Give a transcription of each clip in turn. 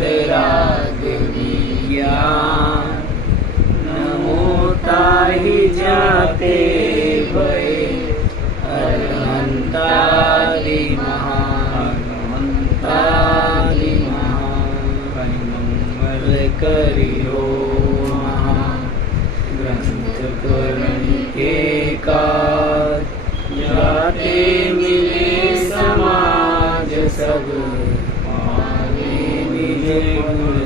राग ज्ञान नमोता ही जाते भय अरहंतादि महान मंगल करियो ग्रंथ करण के काज जाते मिले समाज सब पावे निज गुण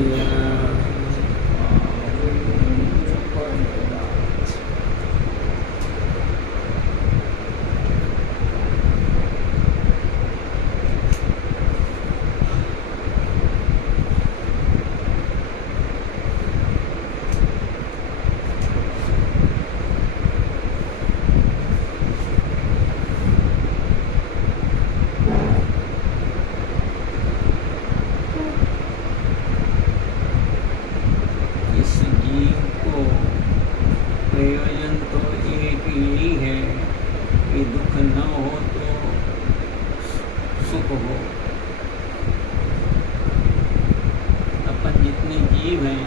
प्रयोजन तो एक ही है कि दुख न हो तो सुख हो। अपन जितने जीव हैं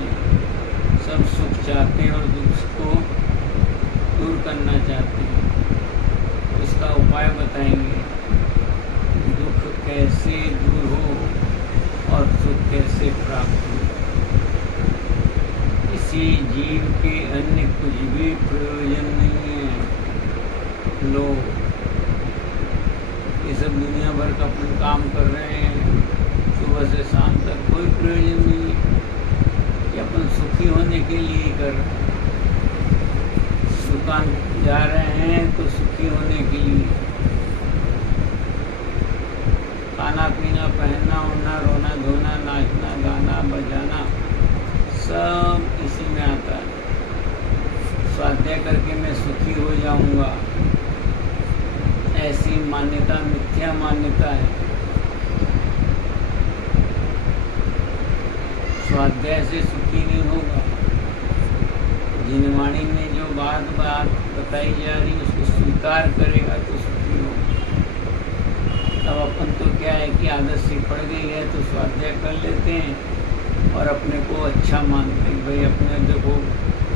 सब सुख चाहते हैं और दुख को दूर करना चाहते हैं। इसका उपाय बताएंगे, दुख कैसे दूर हो और सुख कैसे प्राप्त हो। किसी जीव के अन्य कुछ भी प्रयोजन नहीं है। लोग ये सब दुनिया भर का अपन काम कर रहे हैं, सुबह से शाम तक कोई प्रयोजन नहीं है कि अपन सुखी होने के लिए ही कर रहे हैं। दुकान जा रहे हैं तो सुखी होने के लिए, खाना पीना पहनना उड़ना रोना धोना नाचना गाना बजाना सब इसी में आता है। स्वाध्याय करके मैं सुखी हो जाऊंगा, ऐसी मान्यता मिथ्या मान्यता है। स्वाध्याय से सुखी नहीं होगा। जिनवाणी में जो बात बताई जा रही उसको स्वीकार करेगा तो सुखी होगा। तब अपन तो क्या है कि आदत सी पड़ गई है तो स्वाध्याय कर लेते हैं और अपने को अच्छा मानते हैं। भाई अपने देखो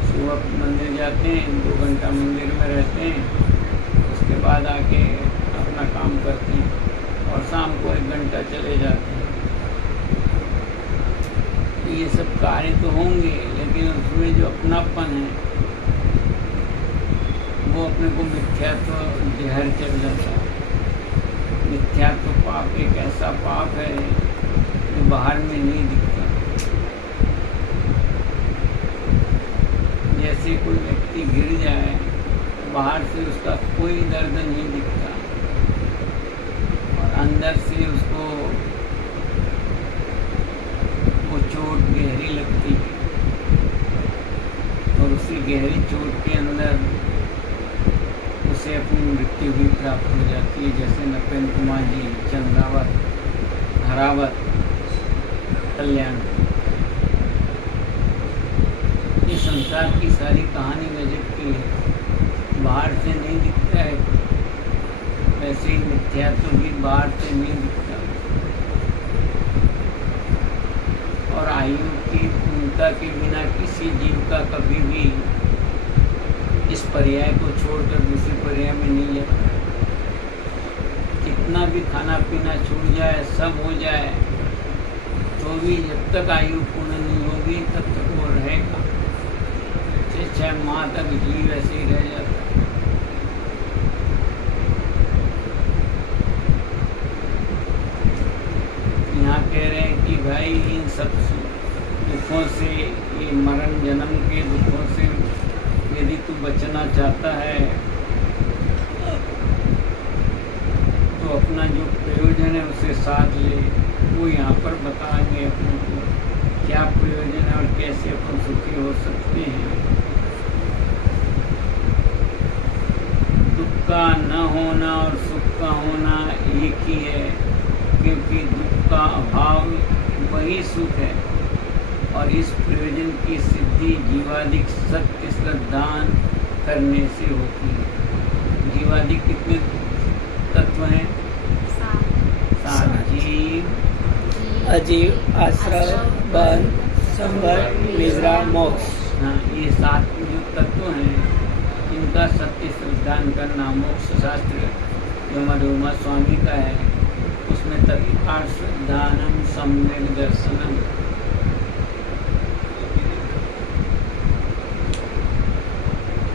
सुबह मंदिर जाते हैं, 2 घंटा मंदिर में रहते हैं, उसके बाद आके अपना काम करते हैं और शाम को 1 घंटा चले जाते हैं। ये सब कार्य तो होंगे लेकिन उसमें जो अपनापन है वो अपने को मिथ्यात्व जहर चल जाता है। मिथ्यात्व पाप एक ऐसा पाप है जो बाहर में नहीं दिखता। जैसे कोई व्यक्ति गिर जाए, बाहर से उसका कोई दर्द नहीं दिखता और अंदर से उसको वो चोट गहरी लगती है और उसी गहरी चोट के अंदर उसे अपनी मृत्यु भी प्राप्त हो जाती है। जैसे नपेंद्र कुमार जी, चंद्रावत, हरावत, कल्याण, ये संसार की सारी कहानी गजब की है। बाहर से नहीं दिखता है, वैसे ही मिथ्यात्व भी बाहर से नहीं दिखता। और आयु की पूर्णता के बिना किसी जीव का कभी भी इस पर्याय को छोड़कर दूसरे पर्याय में नहीं जाता। कितना भी खाना पीना छूट जाए, सब हो जाए, तो भी जब तक आयु पूर्ण नहीं होगी तब तक वो रहेगा। 6 माह तक जीव ऐसे ही रह जाता है। यहाँ कह रहे हैं कि भाई इन सब दुखों से, ये मरण जन्म के दुखों से यदि तू बचना चाहता है तो अपना जो प्रयोजन है उसे साथ ले। वो यहाँ पर बताएंगे अपन को क्या प्रयोजन है और कैसे अपन सुखी हो सकते हैं। दुख का न होना और सुख का होना एक ही है, क्योंकि दुख का अभाव वही सुख है और इस प्रयोजन की सिद्धि जीवादिक सत्य श्रद्धान करने से होती है। जीवादिक कितने तत्व हैं? 7 जीव, अजीव, आश्रय, बन, संवर, निद्रा, मोक्ष। हाँ, ये 7 जो तत्व हैं इनका सत्य सिद्धांत करना मोक्ष शास्त्र जो मधुमा स्वामी का है, उसमें तत्काल श्रद्धानम सम्यक दर्शनम।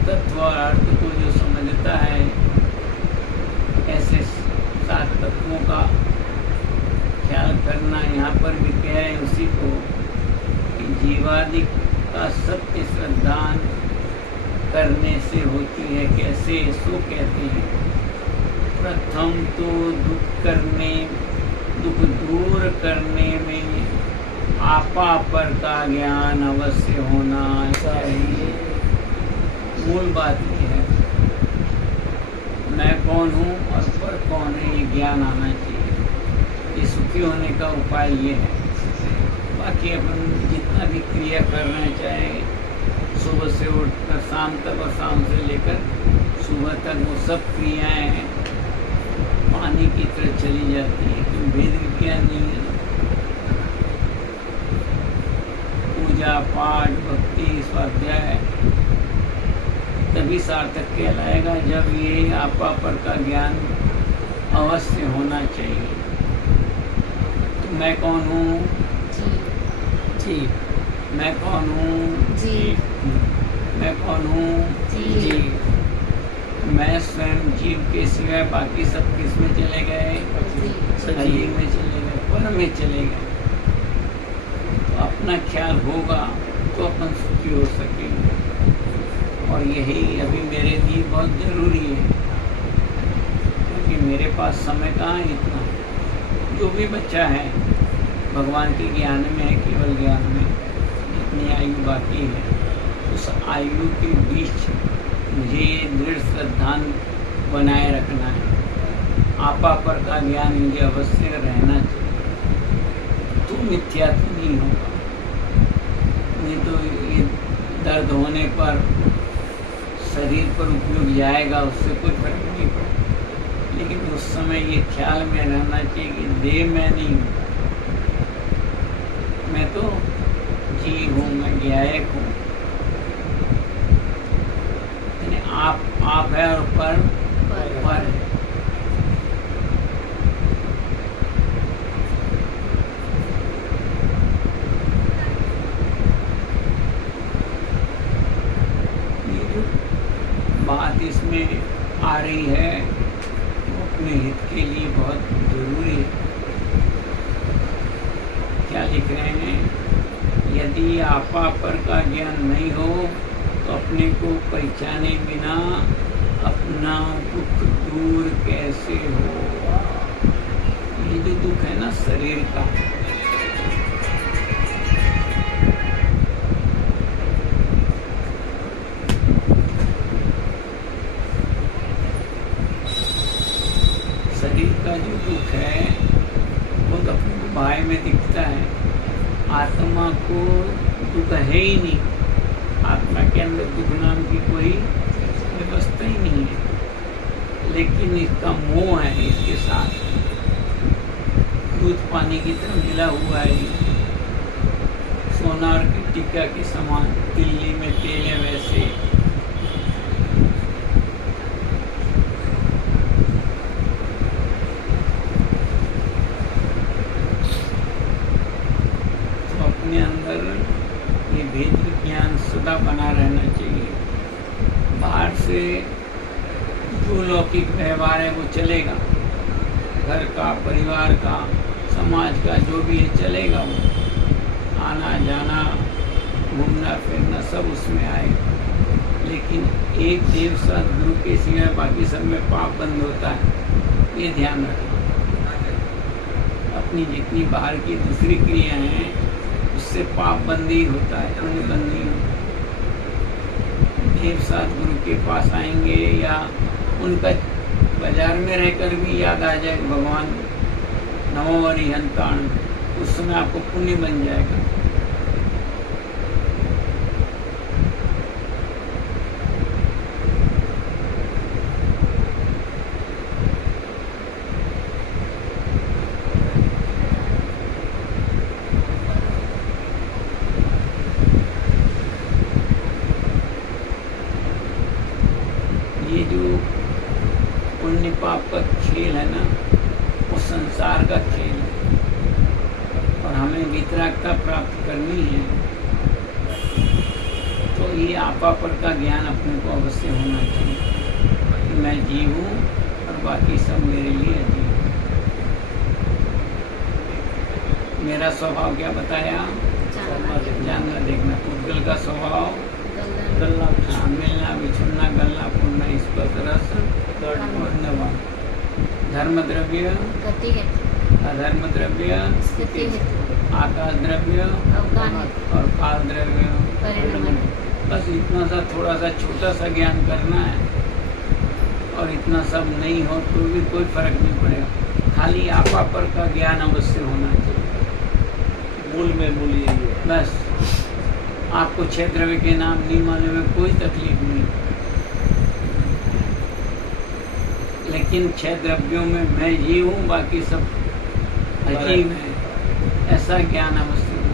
तत्व और अर्थ को जो समझता है, ऐसे 7 तत्वों का ख्याल करना। यहाँ पर भी कह रहे हैं उसी को कि जीवादि का सत्य श्रद्धान करने से होती है। कैसे? सो कहते हैं प्रथम तो दुख दूर करने में आपा पर का ज्ञान अवश्य होना चाहिए। मूल बात ये है, मैं कौन हूँ और पर कौन है, ये ज्ञान आना चाहिए। ये सुखी होने का उपाय ये है। बाकी अपन जितना भी क्रिया कर रहे हैं, चाहे सुबह से उठकर शाम तक और शाम से लेकर सुबह तक, वो सब क्रियाएं पानी की तरह चली जाती है, क्योंकि वेद विज्ञान नहीं है। पूजा पाठ भक्ति स्वाध्याय तभी सार्थक कहलाएगा जब ये आपा पर का ज्ञान अवश्य होना चाहिए। तो मैं कौन हूँ? जी। मैं कौन हूँ? जी। मैं कौन हूँ? जी। मैं स्वयं जीव के सिवाय बाकी सब किस में चले गए? शरीर में चले गए, पर में चले गए। तो अपना ख्याल होगा तो अपन सुखी हो सकेंगे, और यही अभी मेरे लिए बहुत ज़रूरी है, क्योंकि मेरे पास समय कहाँ है इतना। जो भी बच्चा है भगवान के ज्ञान में है, केवल ज्ञान में, जितनी आयु बाकी है उस आयु के बीच मुझे ये दृढ़ श्रद्धान बनाए रखना है। आपा पर का ज्ञान मुझे अवश्य रहना चाहिए, तो मिथ्यात्व नहीं होगा। नहीं तो ये दर्द होने पर शरीर पर उपयोग जाएगा, उससे कोई फर्क नहीं पड़ेगा। लेकिन उस समय ये ख्याल में रहना चाहिए कि देह मैं नहीं हूँ, मैं तो जीव हूँ, मैं ज्ञायक हूँ। आप है और पर है। ये जो बात इसमें आ रही है वो अपने हित के लिए बहुत जरूरी है। क्या लिख रहे हैं? यदि आपा पर का ज्ञान नहीं हो तो अपने को पहचाने बिना अपना दुख दूर कैसे हो। ये जो दुख है ना शरीर का, शरीर का जो दुख है वो तो अपने भाई में दिखता है। आत्मा को दुख है ही नहीं, आत्मा के अंदर दुख नाम की कोई व्यवस्था ही नहीं है। लेकिन इसका मोह है, इसके साथ दूध पानी की तरह मिला हुआ है। सोनार की टीका के समान दिल्ली में तेल है वैसे। तो अपने अंदर ये भेद विज्ञान सदा बना रहना चाहिए। बाहर से जो लौकिक व्यवहार है वो चलेगा, घर का, परिवार का, समाज का जो भी है चलेगा। वो आना जाना घूमना फिरना सब उसमें आएगा। लेकिन एक देव साथ गुरु के सिवाय बाकी सब में पाप बंद होता है, ये ध्यान रखना। अपनी जितनी बाहर की दूसरी क्रिया हैं उससे पाप बंदी होता है, अन्य बंदी होता है। देव साथ गुरु के पास आएंगे या उनका बाजार में रहकर भी याद आ जाए भगवान नमो हरिहंताण, उस समय आपको पुण्य बन जाएगा। वितरागता प्राप्त करनी है तो ये आपा पर का ज्ञान अपने को अवश्य होना चाहिए कि मैं जीव हूँ और बाकी सब मेरे लिए अजीब है। मेरा स्वभाव क्या बताया? जानना देखना। पुद्गल का स्वभाव मिलना बिछुड़ना गलना फूलना इस पर रस दौड़ना। धर्म द्रव्य अधर्म द्रव्य आकाश द्रव्य और काल द्रव्य। बस इतना सा थोड़ा सा छोटा सा ज्ञान करना है और इतना सब नहीं हो तो भी कोई फर्क नहीं पड़ेगा। खाली आपा पर का ज्ञान अवश्य होना चाहिए। मूल में मूल यही है। बस आपको 6 द्रव्य के नाम नहीं मालूम है कोई तकलीफ नहीं, लेकिन 6 द्रव्यों में मैं जीव हूँ बाकी सब अजीब है, ऐसा ज्ञान अवश्य हो।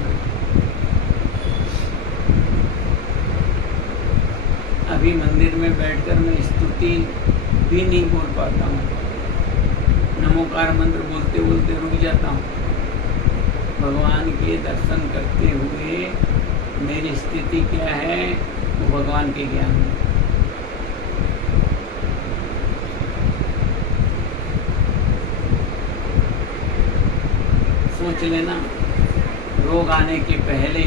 अभी मंदिर में बैठकर मैं स्तुति भी नहीं बोल पाता हूँ, नमोकार मंत्र बोलते बोलते रुक जाता हूँ। भगवान के दर्शन करते हुए मेरी स्थिति क्या है वो भगवान के ज्ञान में। सोच लेना, रोग आने के पहले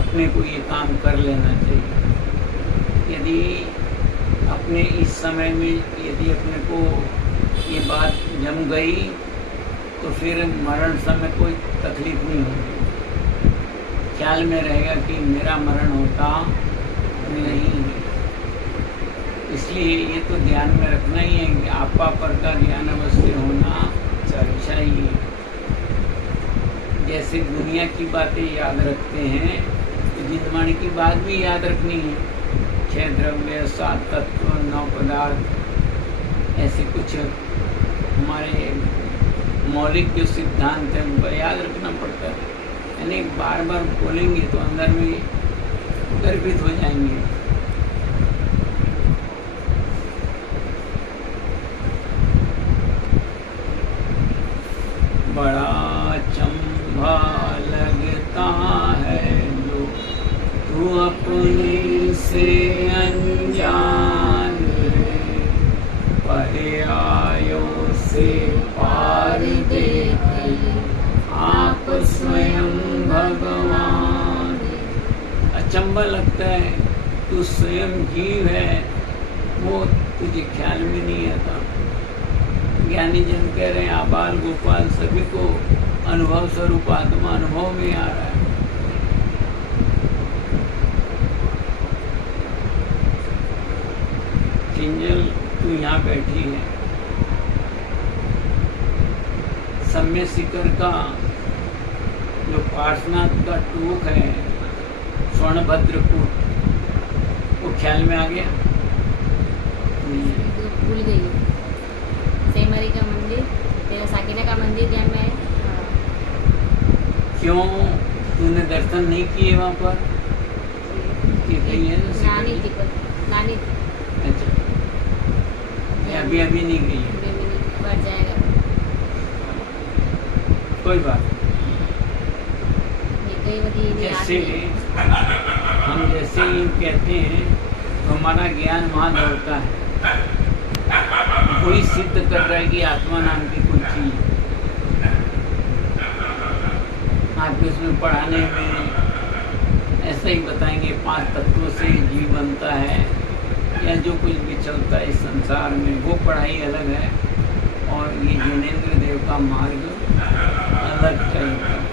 अपने को ये काम कर लेना चाहिए। यदि अपने इस समय में यदि अपने को ये बात जम गई तो फिर मरण समय कोई तकलीफ नहीं होगी। ख्याल में रहेगा कि मेरा मरण होता नहीं। इसलिए ये तो ध्यान में रखना ही है कि आपा पर का ज्ञान अवश्य होना चाहिए। जैसे दुनिया की बातें याद रखते हैं तो जिंदवाणी की बात भी याद रखनी है। 6 द्रव्य 7 तत्व 9 पदार्थ, ऐसे कुछ हमारे मौलिक जो सिद्धांत है उनको याद रखना पड़ता है। यानी बार बार बोलेंगे तो अंदर में गर्भित हो जाएंगे। बड़ा चंबा लगता है जो तू अपने से अनजान है, पर्यायों से पार देखे आप स्वयं भगवान। अचंबा लगता है तू स्वयं जीव है, वो तुझे ख्याल में नहीं आता। ज्ञानी जन कह रहे हैं आबाल गोपाल सभी को अनुभव स्वरूप आत्मा अनुभव में आ रहा है। किंजल तू यहाँ बैठी है, सम्य शिखर का जो पार्श्वनाथ का टूक है स्वर्णभद्रकूट, वो ख्याल में आ गया? भूल गई। सेमरी का मंदिर, तेरा साकिना का मंदिर ध्यान में है। क्यों तूने दर्शन नहीं किए वहाँ पर? कि कहीं है ना नानी थी पर नानी थी। अच्छा, अभी अभी नहीं गई है, बढ़ जाएगा। कोई बात। ये कई बड़ी जैसे हम जैसे ही कहते हैं तो हमारा ज्ञान वहाँ दौड़ता है, वही सिद्ध कर रहा है कि आत्मा नाम की कोई चीज। आपके उसमें पढ़ाने में ऐसा ही बताएंगे 5 तत्वों से जीव बनता है या जो कुछ भी चलता है इस संसार में, वो पढ़ाई अलग है और ये ज्ञानेंद्र देव का मार्ग अलग चलता है।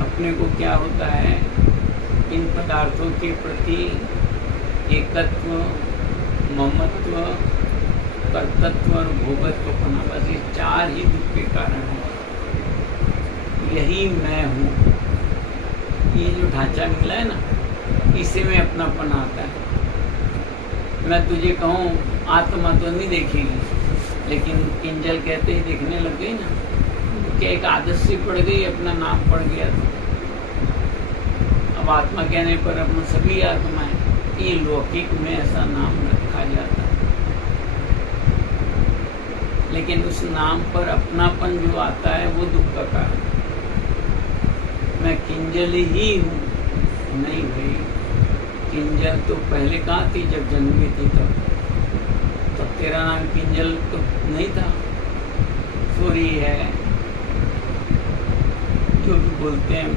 अपने को क्या होता है इन पदार्थों के प्रति एकत्व, ममत्व, कर्तत्व और भोगत्व होना, बस ये 4 ही दुख के कारण है। यही मैं हूँ, ये जो ढांचा मिला है ना, इसी में अपनापन आता है। मैं तुझे कहूँ आत्मा तो नहीं देखेगी, लेकिन किंजल कहते ही देखने लग गई ना, तो क्या एक आदत सी पड़ गई, अपना नाम पड़ गया। तो अब अब आत्मा कहने पर अपन सभी आत्माएं, ये लौकिक में ऐसा नाम रखा जाता है, लेकिन उस नाम पर अपनापन जो आता है वो दुख का कारण। मैं किंजल ही हूँ, नहीं भाई, किंजल तो पहले कहाँ थी, जब जन्मी थी तब तेरा नाम किंजल तो नहीं था। सॉरी है जो भी बोलते हैं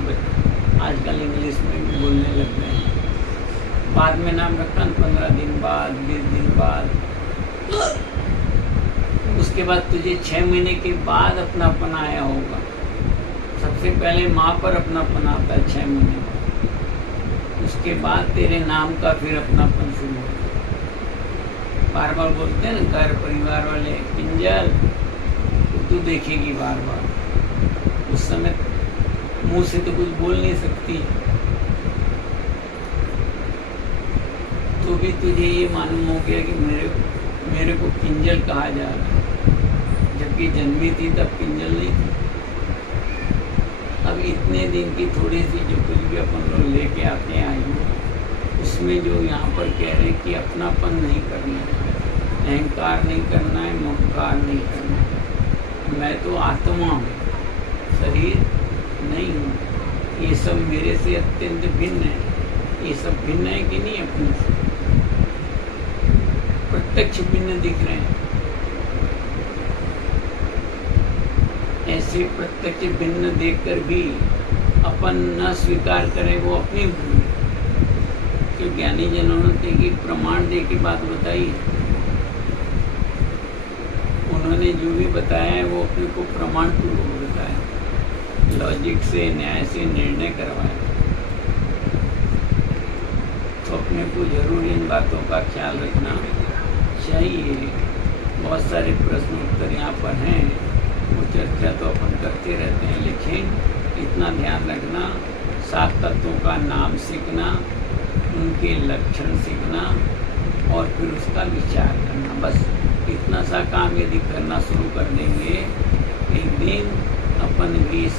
आजकल इंग्लिश में भी बोलने लग गए हैं। बाद में नाम रखा 15 दिन बाद, 20 दिन बाद, उसके बाद तुझे 6 महीने के बाद अपनापन आया होगा। सबसे पहले माँ पर अपनापन आता है 6 महीने बाद, उसके बाद तेरे नाम का फिर अपनापन शुरू होता है। बार बार बोलते हैं ना घर परिवार वाले, किंजल तू देखेगी बार बार, उस समय मुंह से तो कुछ बोल नहीं सकती, तो भी तुझे ये मालूम हो गया कि मेरे को किंजल कहा जा रहा है, जबकि जन्मी थी तब किंजल नहीं थी। अब इतने दिन की थोड़ी सी जो कुछ भी अपन लोग लेके आते हैं आयु, उसमें जो यहाँ पर कह रहे हैं कि अपनापन नहीं करना है, अहंकार नहीं करना है, ममकार नहीं करना है। मैं तो आत्मा हूँ, शरीर नहीं हूँ। ये सब मेरे से अत्यंत भिन्न है। ये सब भिन्न है कि नहीं अपने से? प्रत्यक्ष भिन्न दिख रहे हैं। ऐसे प्रत्यक्ष भिन्न देखकर भी अपन न स्वीकार करें, वो अपनी भूल है। तो ज्ञानी जनों ने प्रमाण दे की बात बताई, उन्होंने जो भी बताया है वो अपने को प्रमाण पूर्वक बताया, लॉजिक से, न्याय से निर्णय करवाया। तो अपने को जरूर इन बातों का ख्याल रखना चाहिए। बहुत सारे प्रश्न उत्तर यहाँ पर हैं, वो चर्चा तो अपन करते रहते हैं, लेकिन इतना ध्यान रखना, 7 तत्वों का नाम सीखना, उनके लक्षण सीखना और फिर उसका विचार करना। बस इतना सा काम यदि करना शुरू कर देंगे, एक दिन अपन भी